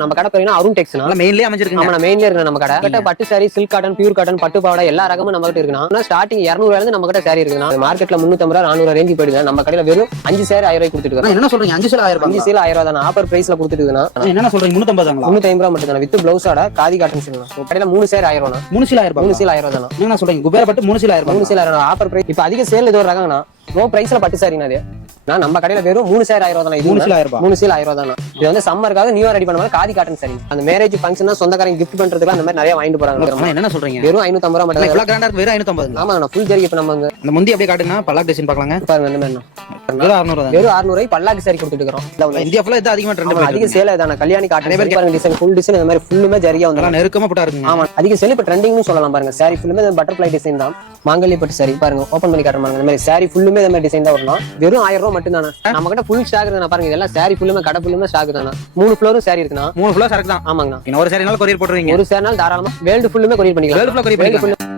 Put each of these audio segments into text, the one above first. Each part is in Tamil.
நம்ம கடை பாத்தீங்கன்னா அருண் டெக்ஸ்னா மெயின்லயே அமைஞ்சிருக்கு. ஆமா மெயின்லயே இருக்கு நம்ம கடை கிட்ட பட்டு sorry, silk cotton, pure cotton, பட்டு பாவாடை எல்லா ரகமும் நம்ம கிட்ட இருக்குன்னா ஸ்டார்டிங் 200 இருந்து நம்ம கிட்ட சாரி இருக்குன்னா மார்க்கெட்ல 350 400 ரேஞ்ச் போயிடுது. நம்ம கடையில வெறும் 5 சாரி 1000 ரூபாய்க்கு கொடுத்துட்டு இருக்கோம். என்ன சொல்றீங்க? 5 சேல் 1000 5 சேல் 1000 தான் ஆஃபர் பிரைஸ்ல கொடுத்துட்டு இருக்குன்னா என்ன சொல்றீங்க? 350 350 ரூபாய் மட்டும் தான் வித் பிளவுஸோட காதி காட்டன் சொல்லுங்க. கடையில 3 சேல் 1000 ரூபாய். 3 சேல் 1000 3 சேல் 1000 தான். என்ன சொல்றீங்க? குபேர பட்டு 3 சேல் 1000 3 சேல் 1000 ஆஃபர் பிரைஸ். இப்போ அதிக சேல் இது ஒரு ரகம்னா லோ பிரைஸ்ல பட்டு சாரினா அது நம்ம கடையில வெறும் 3 சேல் 1000 தான். இது 3 சேல் 1000 3 சேல் 1000 தான். இது வந்து சம்மருக்காக நியூ இயர் ரெடி பண்ணும்போது காதி காட்டன் சாரி. அந்த மேரேஜ் ஃபங்க்ஷனா சொந்தக்காரங்க gift பண்றதுக்கு அந்த மாதிரி நிறைய வாங்கிட்டு போறாங்க. என்ன சொல்றீங்க? வெறும் 550 ரூபாய் மட்டும். இவ்வளவு கிராண்டா இருக்கு. வெறும் 550. ஆமா நான் ஃபுல் ஜரி. இப்போ நம்ம இந்த முந்தி அப்படியே காட்டுங்க. பல்லாக் டிசைன் பார்க்கலாங்க. பாருங்க இந்த மாதிரி வெறும் 600 தான். வெறும் 600 ரூபாய் பல்லாக்கு சாரி கொடுத்துட்டு இருக்கோம். இந்தியா ஃபுல்லா இது அதிகமா ட்ரெண்ட். அதிக சேல் இதான கல்யாணி காட்டன் பேர் பாருங்க. டிசைன் ஃபுல் டிசைன் இந்த மாதிரி ஃபுல்லுமே ஜரியா வந்து நெருக்கமா போட்டா இருக்குங்க. ஆமா அதிக சேல். இப்போ ட்ரெண்டிங்னு சொல்லலாம் பாருங்க. சாரி ஃபுல்லுமே பட்டர்ஃப்ளை டிசைன் தான். மாங்கல்ய பட்டு சாரி பாருங்க ஓபன் பண்ணி காட்டுறேன் பாருங்க. இந்த மாதிரி சாரி ஃபுல்லுமே இந்த மாதிரி டிசைன் தான் வரணும். வெறும் 1000 ரூபாய் மட்டும் தானே. நம்ம கிட்ட ஃபுல் ஸ்டாக் இருக்கு பாருங்க. இதெல்லாம் சாரி ஃபுல்லுமே கடை ஃபுல்லுமே ஸ்டாக் தானே. 3 ஃப்ளோரும் சாரி இருக்குனா 3 ஃப்ளோர் சரக்கு தான். ஆமாங்க. இன்னும் ஒரு சாரினால கொரியர் போட்டுருவீங்க. ஒரு சாரினால தாராளமா வேர்ல்ட் ஃபுல்லுமே கொரியர் பண்ணிக்கலாம். வேர்ல்ட் ஃபுல்லா கொரியர் பண்ணிக்கலாம்.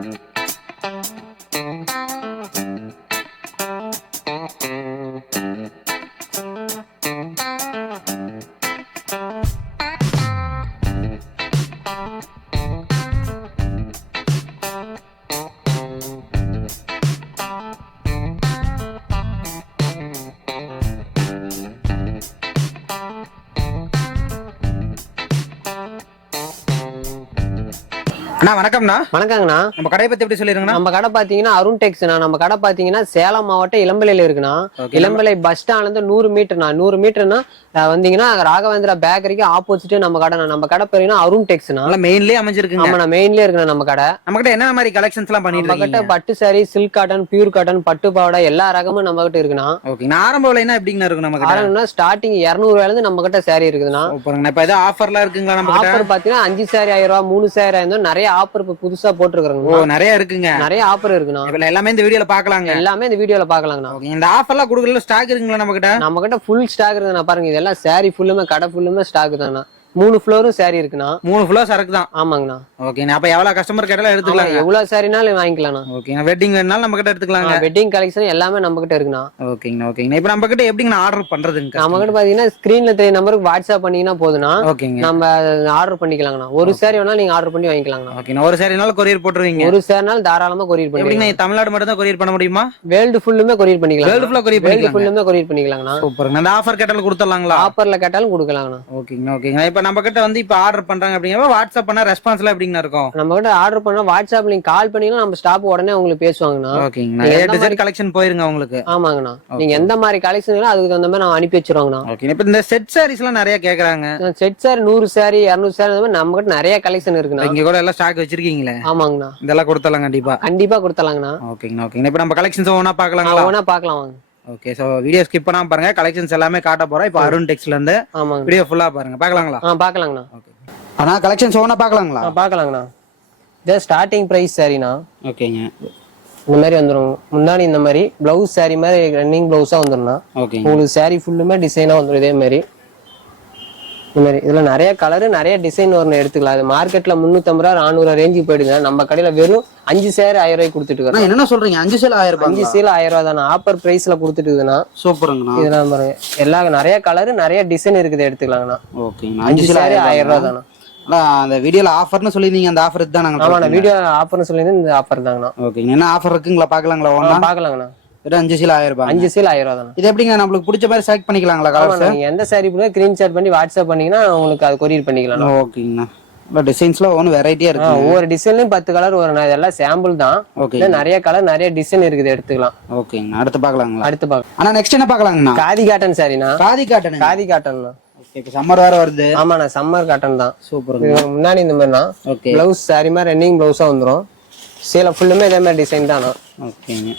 அண்ணா வணக்கம்ண்ணா. வணக்கங்கண்ணா. நம்ம கடையை பத்தி எப்படி சொல்லிருங்கண்ணா? நம்ம கடை பாத்தீங்கன்னா அருண் டெக்ஸ்னா. நம்ம கடை பாத்தீங்கன்னா சேலம் மாவட்டம் இளம்பிள்ளையில இருக்குண்ணா. இளம்பிள்ளை பஸ் ஸ்டாண்ட்ல இருந்து 100 மீட்டர்னா 100 மீட்டர்னா வந்தீங்கன்னா ராகவேந்திரா பேக்கரிக்கு ஆப்போசிட் நம்ம கடை. நம்ம கடை பாத்தீங்கன்னா அருண் டெக்ஸ்னா மெயின்லயே அமைஞ்சிருக்குங்க. ஆமா மெயின்லயே இருக்குண்ணா நம்ம கடை. நம்ம கிட்ட என்ன மாதிரி கலெக்ஷன்ஸ் எல்லாம் பண்ணிட்டு நம்ம கிட்ட பட்டு sorry, silk cotton, pure cotton, பட்டு பாவாடை எல்லா ரகமும் நம்ம கிட்ட இருக்குண்ணா. ஓகே. நான் ஆரம்ப விலைனா எப்படிங்க இருக்கு? நம்ம கிட்ட ஆரம்பம்னா ஸ்டார்டிங் 200 ரூபாயில இருந்து நம்ம கிட்ட சாரி இருக்குதுண்ணா. இப்ப ஏதாவது ஆஃபர்லாம் இருக்குங்களா? நம்ம கிட்ட ஆஃபர் பாத்தீங்கன்னா 5 சாரி 1000 ரூபாய், 3 சாரி 1000 நிறைய ஆஃபர் இப்ப புதுசா போட்டுருக்காங்க. நிறைய இருக்குங்க. நிறைய ஆஃபர் இருக்குண்ணா. எல்லாமே இந்த வீடியோல பாக்கலாங்க. எல்லாமே இந்த வீடியோல பாக்கலாங்கண்ணா. இந்த ஆஃபர்லாம் கொடுக்கல ஸ்டாக் இருக்குங்களா நம்ம கிட்ட? நம்ம கிட்ட ஃபுல் ஸ்டாக் இருக்குண்ணா. பாருங்க இதெல்லாம் சாரி ஃபுல்லுமே கடை ஃபுல்லுமே ஸ்டாக் தானா. 3 ஃப்ளோரும் சாரி இருக்குண்ணா. 3 ஃப்ளோர் சரக்கு தான். ஆமாங்கண்ணா. ஓகே. அப்ப எவ்வளவு கஸ்டமர் கேட்டாலும் எடுத்துக்கலாம். எவ்வளவு சாரினாலும் வாங்கிக்கலாம்ண்ணா. ஓகே. வெட்டிங் வேணாலும் நம்ம கிட்ட எடுத்துக்கலாங்க. வெட்டிங் கலெக்ஷன் எல்லாமே நம்ம கிட்ட இருக்குண்ணா. ஓகேங்கண்ணா. ஓகேங்கண்ணா. இப்ப நம்ம கிட்ட எப்படிங்கண்ணா ஆர்டர் பண்றதுங்க? நம்ம கிட்ட பாத்தீங்கன்னா ஸ்கிரீன்ல தெரிய நம்பருக்கு வாட்ஸ்அப் பண்ணீங்கன்னா போதுண்ணா. ஓகேங்க. நம்ம ஆர்டர் பண்ணிக்கலாங்கண்ணா. ஒரு சாரி வேணாலும் நீங்க ஆர்டர் பண்ணி வாங்கிக்கலாங்கண்ணா. ஓகேண்ணா. ஒரு சாரினால கொரியர் போட்டுருவீங்க? ஒரு சாரினால தாராளமா கொரியர் பண்ணிக்கலாம். எப்படிங்க தமிழ்நாடு மட்டும் தான் கொரியர் பண்ண முடியுமா? வேர்ல்டு ஃபுல்லுமே கொரியர் பண்ணிக்கலாம். வேர்ல்டு ஃபுல்லா கொரியர் வேர்ல்டு ஃபுல்லுமே கொரியர் பண்ணிக்கலாங்கண்ணா. சூப்பர்ங்க. அந்த ஆஃபர் கேட்டாலும் கொடுத்துடலாங்களா? ஆஃபர்ல கேட்டாலும் கொடுக்கலாங்கண்ணா. ஓகேங்கண்ணா. ஓகேங்கண்ணா. இப்ப நம்ம கிட்ட வந்து இப்ப ஆர்டர் பண்றாங்க அப்படிங்கறப்ப வாட்ஸ்அப் பண்ணா ரெஸ்பான்ஸ்ல எப்படிங்க இருக்கும்? நம்ம கிட்ட ஆர்டர் பண்ணா வாட்ஸ்அப்ல நீங்க கால் பண்ணீங்கன்னா நம்ம ஸ்டாப் உடனே உங்களுக்கு பேசுவாங்கண்ணா. ஓகேங்கண்ணா. டிசைன் கலெக்ஷன் போயிருங்க உங்களுக்கு. ஆமாங்கண்ணா. நீங்க எந்த மாதிரி கலெக்ஷன் அதுக்கு தகுந்த மாதிரி நான் அனுப்பி வச்சிருவாங்கண்ணா. ஓகே. இப்ப இந்த செட் சாரீஸ் எல்லாம் நிறைய கேக்குறாங்க. செட் சாரி 100 சாரி 200 சாரி அந்த மாதிரி நம்ம கிட்ட நிறைய கலெக்ஷன் இருக்குண்ணா. இங்க கூட எல்லாம் ஸ்டாக் வச்சிருக்கீங்களே? ஆமாங்கண்ணா. இதெல்லாம் கொடுத்தலாம் கண்டிப்பா. கண்டிப்பா கொடுத்தலாங்கண்ணா. ஓகேங்கண்ணா. ஓகேங்கண்ணா. இப்ப நம்ம கலெக்ஷன்ஸ் ஒவ்வொன்னா பாக்கலாங்களா? ஒவ்வொன்னா பாக்கலாம் வாங்க. ஓகே. சோ வீடியோ ஸ்கிப் பண்ணாம பாருங்க. கலெக்ஷன்ஸ் எல்லாமே காட்ட போறோம். இப்ப அருண் டெக்ஸ்ல இருந்து வீடியோ ஃபுல்லா பாருங்க. பாக்கலாங்களா? பாக்கலாங்கண்ணா. ஓகே. ஆனா கலெக்ஷன்ஸ் ஒவ்வொன்னா பாக்கலாங்களா? பாக்கலாங்கண்ணா. இது ஸ்டார்டிங் பிரைஸ் சாரினா. ஓகேங்க. இந்த மாதிரி வந்துரும். முன்னாடி இந்த மாதிரி பிளவுஸ் சாரி மாதிரி ரன்னிங் பிளவுஸா வந்துரும்ண்ணா. ஓகே. உங்களுக்கு சாரி ஃபுல்லுமே டிசைனா வந்துரும். இதே மாதிரி இந்த மாதிரி இதுல நிறைய கலரு நிறைய டிசைன் வரணும் எடுத்துக்கலாம். அது மார்க்கெட்ல 350 ரூபா 400 ரேஞ்சுக்கு போயிடுங்க. நம்ம கடையில வெறும் 5 சேர் 1000 ரூபாய்க்கு கொடுத்துட்டு இருக்கோம். என்ன சொல்றீங்க? 5 சேல் 1000 ரூபாய்? 5 சேல் 1000 ரூபாய் தானே. ஆஃபர் பிரைஸ்ல கொடுத்துட்டு இருக்குதுண்ணா. சூப்பருங்கண்ணா. இதெல்லாம் பாருங்க எல்லா நிறைய கலரு நிறைய டிசைன் இருக்குது எடுத்துக்கலாங்கண்ணா. ஓகேங்கண்ணா. 5 சேர் 1000 ரூபாய் தானே. அந்த வீடியோல ஆஃபர்னு சொல்லிருந்தீங்க. அந்த ஆஃபர் தான் நாங்க. ஆமா வீடியோ ஆஃபர்னு சொல்லிருந்து இந்த ஆஃபர் தாங்கண்ணா. ஓகேங்க. என்ன ஆஃபர் இருக்குங்களா? பாக்கலாங்களா? பாக்கலாங்கண்ணா. 5 சேல் 1000 ரூபாய். 5 சேல் 1000 ரூபாய் தானே. இது எப்படிங்க நம்மளுக்கு பிடிச்ச மாதிரி செலக்ட் பண்ணிக்கலாங்களா? கலர்ஸ் நீங்க எந்த சாரி கூட ஸ்கிரீன்ஷாட் பண்ணி வாட்ஸ்அப் பண்ணீங்கன்னா உங்களுக்கு அது கொரியர் பண்ணிக்கலாம். ஓகேங்கண்ணா. டிசைன்ஸ்ல ஒவ்வொரு வெரைட்டியா இருக்கு. ஒவ்வொரு டிசைன்லயும் 10 கலர் வரும். இதெல்லாம் சாம்பிள் தான். ஓகே. நிறைய கலர் நிறைய டிசைன் இருக்குது எடுத்துக்கலாம். ஓகேங்கண்ணா. அடுத்து பாக்கலாங்களா? அடுத்து பாக்கலாம். ஆனா நெக்ஸ்ட் என்ன பாக்கலாங்கண்ணா? காதி காட்டன் சாரினா. காதி காட்டன். காதி காட்டன்ண்ணா. ஓகே. இப்ப சம்மர் வேற வருது. ஆமாண்ணா சம்மர் காட்டன் தான். சூப்பர். முன்னாடி இந்த மாதிரினா பிளவுஸ் சாரி மாதிரி ரன்னிங் பிளவுஸா வந்துரும். சேல ஃபுல்லுமே இதே மாதிரி டிசைன் தானா. ஓகேங்க.